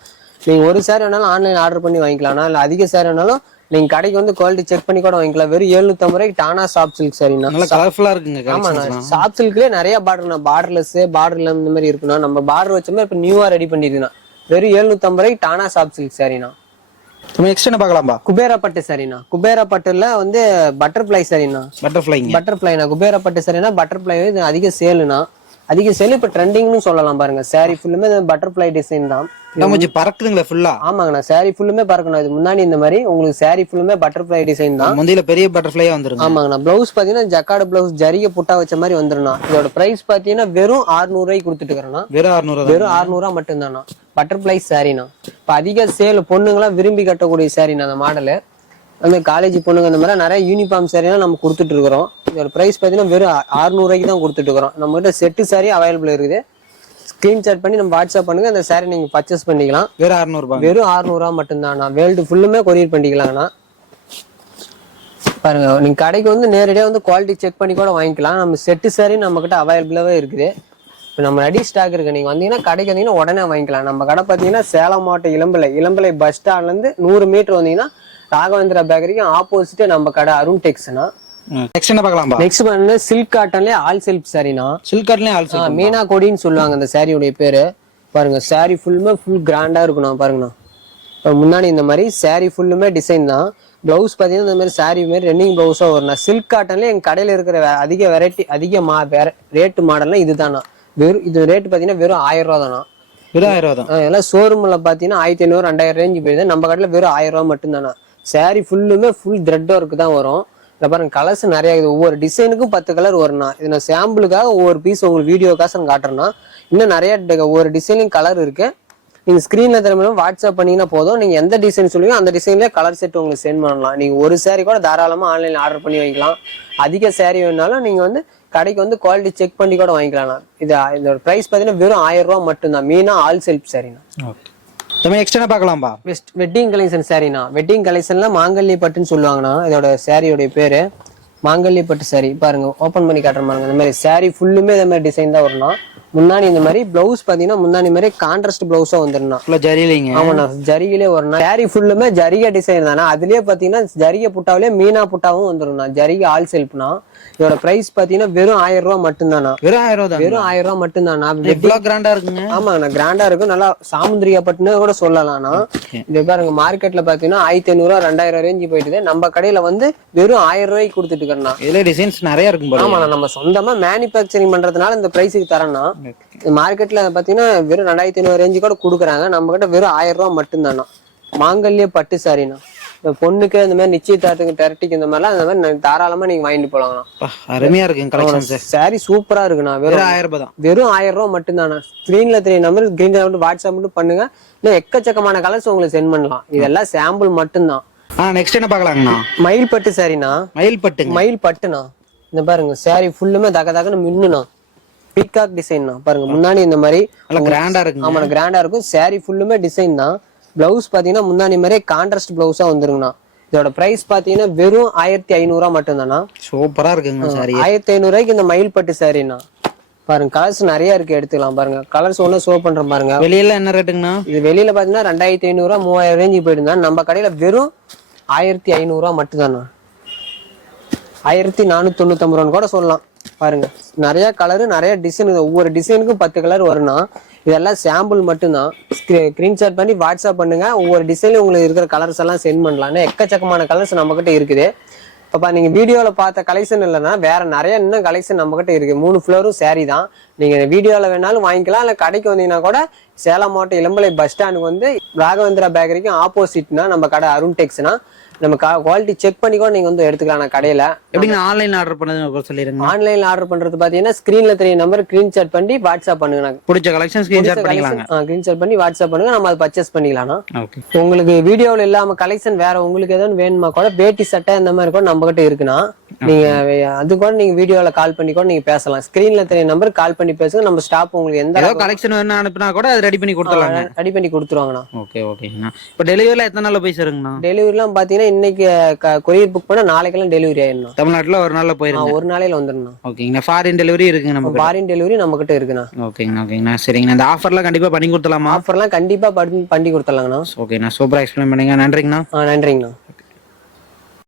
நீங்க ஒரு சாரி வேணாலும் ஆன்லைன் ஆர்டர் பண்ணி வாங்கிக்கலாம். இல்ல அதிக சாரி வேணாலும் நீங்க கடைக்கு வந்து குவாலிட்டி செக் பண்ணி கூட வாங்கிக்கலாம். வெறும் 750 ரூபாய்க்கு டானா சாப் சில்க் சாரினா. நல்லா கலர்ஃபுல்லா இருக்குங்க. ஆமாண்ணா. சாப் சில்க்லயே நிறைய பார்டர்னா. பார்டர்லெஸ் பார்டர் இல்லாம இந்த மாதிரி இருக்குண்ணா. நம்ம பார்டர் வச்ச மாதிரி இப்ப நியூவா ரெடி பண்ணிருக்குண்ணா. வெறும் 750 ரூபாய்க்கு டானா சாப் சில்க் சாரினா. நெக்ஸ்ட் என்ன பார்க்கலாம்பா? குபேரா பட்டு சாரினா. குபேரா பட்டுல வந்து பட்டர்ஃபிளை சாரினா. பட்டர்ஃபிளைனா குபேரா பட்டு சாரினா. பட்டர்ஃபிளை அதிக சேலுனா. அதிக சேல் இப்ப ட்ரெண்டிங்னு சொல்லலாம். பாருங்க சாரி ஃபுல்லுமே பட்டர்ஃபிளை டிசைன் தான். பறக்குதுங்களா ஃபுல்லா? ஆமாங்கண்ணா. சாரி ஃபுல்லுமே பறக்கணும். இது முன்னாடி இந்த மாதிரி உங்களுக்கு சாரி ஃபுல்லுமே பட்டர்ஃபிளை டிசைன் தான். முந்தில பெரிய பட்டர்ஃபிளையா வந்துரும். ஆமாங்கண்ணா. பிளவுஸ் பாத்தீங்கன்னா ஜக்கார்டு பிளவுஸ் ஜரிகை புட்டா வச்ச மாதிரி வந்துருண்ணா. இதோட பிரைஸ் பாத்தீங்கன்னா வெறும் 600 ரூபாய்க்கு கொடுத்துட்டு இருக்கிறேன்னா. வெறும் 600 ரூபா மட்டும்தானா. பட்டர்ஃபிளை சாரினா. இப்ப அதிக சேல் பொண்ணுங்களாம் விரும்பி கட்டக்கூடிய சாரினா அந்த மாடலு. அந்த காலேஜ் பொண்ணுங்க இந்த மாதிரி நிறைய யூனிஃபார்ம் சாரினா நம்ம கொடுத்துட்டு இருக்கிறோம். இதோட பிரைஸ் பாத்தீங்கன்னா வெறும் 600 ரூபாய்க்கு தான் கொடுத்துட்டு இருக்கிறோம். நம்ம கிட்ட செட்டு சாரி அவைலபிள் இருக்குது. ஸ்கிரீன்ஷாட் பண்ணி நம்ம வாட்ஸ்அப் பண்ணுங்க. அந்த சாரி நீங்க பர்ச்சேஸ் பண்ணிக்கலாம். வெறும் 600 ரூபாய். வெறும் 600 ரூபாய் மட்டும்தானா. வேர்ல்டு ஃபுல்லுமே கொரியர் பண்ணிக்கலாம்ண்ணா. பாருங்க நீங்க கடைக்கு வந்து நேரடியாக வந்து குவாலிட்டி செக் பண்ணி கூட வாங்கிக்கலாம். நம்ம செட்டு சாரி நம்ம கிட்ட அவைலபிளாவே இருக்குது. இப்போ நம்ம ரெடி ஸ்டாக் இருக்கு. நீங்க வந்தீங்கன்னா கடைக்கு வந்தீங்கன்னா உடனே வாங்கிக்கலாம். நம்ம கடை பாத்தீங்கன்னா சேலம் மாவட்டம் இளம்பிள்ளை பஸ் ஸ்டாண்ட்ல இருந்து 100 மீட்டர் வந்தீங்கன்னா ராகவேந்திரா பேக்கரிக்கு ஆப்போசிட் நம்ம கடை அருண் டெக்ஸ்னா. நெக்ஸ்ட் என்ன பார்க்கலாம்? நெக்ஸ்ட் வந்து சில்க் காட்டன்லயே ஆல் செல்ஃப் சாரினா. சில்க் காட்டன்லயே ஆல் செல்ஃப். மீனா கோடின்னு சொல்லுவாங்க அந்த சாரியோட பேரு. பாருங்க சாரி ஃபுல்லுமே ஃபுல் கிராண்டா இருக்கணும். பாருங்கண்ணா முன்னாடி இந்த மாதிரி சாரி ஃபுல்லுமே டிசைன் தான். பிளவுஸ் பாத்தீங்கன்னா இந்த மாதிரி சாரி மாதிரி ரன்னிங் பிளவுஸா வரும். சில்க் காட்டன்ல எங்க கடையில இருக்கிற அதிக வெரைட்டி அதிக ரேட்டு மாடல்லாம் இதுதானா. வெறும் இது ரேட்டு பாத்தீங்கன்னா வெறும் 1000 ரூபா தானா. வெறும் 1000 ரூபா தான். எல்லாம் ஷோரூம்ல பாத்தீங்கன்னா 1500 2000 ரேஞ்சு போயிடுது. நம்ம கடையில வெறும் 1000 ரூபா மட்டும்தானா. சாரி ஃபுல்லுமே ஃபுல் த்ரெட் ஒர்க் தான் வரும். இந்த பாருங்க கலர்ஸ் நிறைய இருக்குது. ஒவ்வொரு டிசைனுக்கும் 10 கலர் வரும்னா. இது நான் சாம்பிளுக்காக ஒவ்வொரு பீஸ் உங்களுக்கு வீடியோக்காக காட்டுறேன்னா. இன்னும் நிறைய ஒவ்வொரு டிசைனும் கலர் இருக்கு. நீங்க ஸ்கிரீன்ல திரும்ப வாட்ஸ்அப் பண்ணீங்கன்னா போதும். நீங்க எந்த டிசைன் சொல்லுவீங்க அந்த டிசைன்ல கலர் செட் உங்களுக்கு சென்ட் பண்ணலாம். நீங்க ஒரு saree கூட தாராளமா ஆன்லைன்ல ஆர்டர் பண்ணி வாங்கிக்கலாம். அதிக saree வேணாலும் நீங்க வந்து கடைக்கு வந்து குவாலிட்டி செக் பண்ணி கூட வாங்கிக்கலாம். இதோட பிரைஸ் பாத்தீங்கன்னா வெறும் 1000 ரூபாய் மட்டும்தான். மீனா ஆல் செல்ஃப் சாரீனா. எக்ஸ்டர்னா பார்க்கலாம்பா. வெட்டிங் கலெக்ஷன் சாரீனா. வெட்டிங் கலெக்ஷன்ல மாங்கல்ய பட்டுன்னு சொல்லுவாங்கண்ணா. இதோட சாரியோட பேரு மாங்கல்ய பட்டு சாரி. பாருங்க ஓபன் பண்ணி காட்டுற பாருங்க. இந்த மாதிரி சாரி ஃபுல்லுமே இந்த மாதிரி டிசைன் தான் வரணும். முன்னாடி இந்த மாதிரி பிளவுஸ் பாத்தீங்கன்னா முன்னாடி மாதிரி கான்ட்ராஸ்ட் பிளவுஸா வந்துருந்தா ஜரிலிங்க. ஆமாண்ணா ஜரிகிலே வரணும். சாரி ஃபுல்லுமே ஜரிகை டிசைன் தானே. அதுலயே பாத்தீங்கன்னா ஜரிகை புட்டாவிலே மீனா புட்டாவும் வந்துரும்ண்ணா. ஜரிகை ஆல் செல்ஃப்னா. இதோட பிரைஸ் பாத்தீங்கன்னா வெறும் 1000 ரூபாய் மட்டும்தானா. வெறும் 1000 தான். வெறும் 1000 ரூபாய் மட்டும்தானா. கிராண்டா இருக்குங்க. ஆமாண்ணா கிராண்டா இருக்கும். நல்லா சாமுந்திரியா பட்டுன்னு கூட சொல்லலாம்னா. இது பாருங்க மார்க்கெட்ல பாத்தீங்கன்னா 1500 2000 ரேஞ்சு போயிட்டு நம்ம கடையில வந்து வெறும் 1000 ரூபாய்க்கு கொடுத்துட்டு இருக்கா. இதுல டிசைன்ஸ் நிறைய இருக்கும். ஆமாண்ணா நம்ம சொந்தமா மேனுபேக்சரிங் பண்றதுனால இந்த பிரைஸுக்கு தரேன்னா. மார்க்கெட்ல பாத்தீங்கன்னா வெறும் 2500 ரேஞ்சு கூட கொடுக்குறாங்க. நம்ம கிட்ட வெறும் 1000 ரூபாய் மட்டும்தானா. மாங்கல்ய பட்டு சாரினா. பொண்ணுக்கு இந்த மாதிரி நிச்சயதார்த்துக்கு டெரட்டிக்கு இந்த மாதிரிலாம் இந்த மாதிரி தாராளமா நீங்க வாங்கிட்டு போலாங்கண்ணா. அருமையா இருக்கு. சாரி சூப்பரா இருக்குண்ணா. வெறும் 1000 ரூபாய் தான். வெறும் 1000 ரூபாய் மட்டும்தானா. ஸ்கிரீன்ல 3 நம்பர் கிரீன் வாட்ஸ்அப் மட்டும் பண்ணுங்க. இன்னும் எக்கச்சக்கமான கலர்ஸ் உங்களுக்கு சென்ட் பண்ணலாம். இதெல்லாம் சாம்பிள் மட்டும்தான். நெக்ஸ்ட் என்ன பார்க்கலாங்கண்ணா. மயில் பட்டு சாரினா. மயில் பட்டுனா. இந்த பாருங்க சாரி ஃபுல்லுமே தகன்னு மின்னுனா. பீகாக் டிசைன் தான் பாருங்க. முன்னாடி இந்த மாதிரி கிராண்டா இருக்கு. ஆமா கிராண்டா இருக்கும். சாரி ஃபுல்லுமே டிசைன் தான். பிளவுஸ் பாத்தீங்கன்னா முன்னாடி மாதிரி கான்ட்ராஸ்ட் பிளவுஸா வந்துருங்கண்ணா. இதோட பிரைஸ் பாத்தீங்கன்னா வெறும் 1500 ரூபாய் மட்டும்தானா. சூப்பரா இருக்குங்க சாரி. 1500 ரூபாய்க்கு இந்த மயில் பட்டு சாரினா. பாருங்க கலர்ஸ் நிறைய இருக்கு எடுத்துக்கலாம். பாருங்க கலர்ஸ் ஒண்ணு ஷோ பண்றேன் பாருங்க. வெளியில என்ன ரேட்டுங்கண்ணா. இது வெளியில பாத்தீங்கன்னா 2500 ரூபாய் 3000 ரேஞ்சு போயிட்டு நம்ம கடையில வெறும் 1500 ரூபாய் மட்டும்தானா. 1499 ரூபான்னு கூட சொல்லலாம். பாருங்க நிறைய கலரு நிறைய டிசைன். ஒவ்வொரு டிசைனுக்கும் 10 கலர் வரும்னா. இதெல்லாம் சாம்பிள் மட்டும்தான். ஸ்கிரீன்ஷாட் பண்ணி வாட்ஸ்அப் பண்ணுங்க. ஒவ்வொரு டிசைன்ல உங்களுக்கு இருக்கிற கலர்ஸ் எல்லாம் சென்ட் பண்ணலாம். எக்கச்சக்கமான கலர்ஸ் நம்ம கிட்ட இருக்குது. இப்ப நீங்க வீடியோல பார்த்த கலெக்ஷன் இல்லைன்னா வேற நிறைய இன்னும் கலெக்ஷன் நம்ம கிட்ட இருக்கு. 3 ஃப்ளோரும் சாரி தான். நீங்க வீடியோல வேணாலும் வாங்கிக்கலாம். இல்ல கடைக்கு வந்தீங்கன்னா கூட சேலம் மாவட்டம் இளம்பலை பஸ் ஸ்டாண்டுக்கு வந்து ராகவேந்திரா பேக்கரிக்கும் ஆப்போசிட்னா நம்ம கடை அருண் டெக்ஸ்னா. நம்ம குவாலிட்டி செக் பண்ணி கூட நீங்க வந்து எடுத்துக்கலாம் கடையில. எப்படிங்க ஆன்லைன்ல ஆர்டர் பண்ணது சொல்லிருங்க. ஆன்லைன்ல ஆர்டர் பண்றது பாத்தீங்கன்னா ஸ்கிரீன்ல 3 நம்பர் ஸ்கிரீன்ஷாட் பண்ணி வாட்ஸ்அப் பண்ணுங்க. பிடிச்ச கலெக்ஷன் ஸ்கிரீன்ஷாட் பண்ணிக்கலாம். ஸ்கிரீன்ஷாட் பண்ணி வாட்ஸ்அப் பண்ணுங்க. நம்ம அதை பர்ச்சேஸ் பண்ணிக்கலாம். ஓகே. உங்களுக்கு வீடியோல இல்லாம கலெக்ஷன் வேற உங்களுக்கு ஏதாவது வேணுமா கூட வேட்டி சட்டை இந்த மாதிரி கூட நம்ம கிட்ட இருக்குன்னா நீங்க அது கூட நீங்க வீடியோல கால் பண்ணி கூட நீங்க பேசலாம். ஸ்கிரீன்ல 3 நம்பர் கால் பண்ணி பேசுங்க. நம்ம ஸ்டாஃப் உங்களுக்கு எந்த கலெக்ஷன் வேணும் அனுப்புனா கூட அது ரெடி பண்ணி கொடுத்துடலாங்க. ரெடி பண்ணி கொடுத்துருவாங்கண்ணா. ஓகே ஓகேங்கண்ணா. இப்போ டெலிவரில எத்தனை நாள்ல போய் சேருங்கண்ணா. டெலிவரிலாம் பாத்தீங்கன்னா இன்னைக்கு கொரியர் புக் பண்ணா நாளைக்கெல்லாம் டெலிவரி ஆயிடணும். தமிழ்நாட்டுல ஒரு நாள்ல போயிடும். ஒரு நாளையில வந்துடணும். ஓகேங்கண்ணா. ஃபாரின் டெலிவரி இருக்குங்க. நம்ம ஃபாரின் டெலிவரி நம்ம கிட்ட இருக்குண்ணா. ஓகேங்கண்ணா. சரிங்கண்ணா. இந்த ஆஃபர்லாம் கண்டிப்பா பண்ணி கொடுத்துடலாமா. ஆஃபர்லாம் கண்டிப்பா பண்ணி கொடுத்துடலாங்கண்ணா. ஓகேண்ணா. சூப்பரா எக்ஸ்பிளைன் பண்ணுங்க. நன்றிங்கண்ணா. நன்றிங்கண்ணா.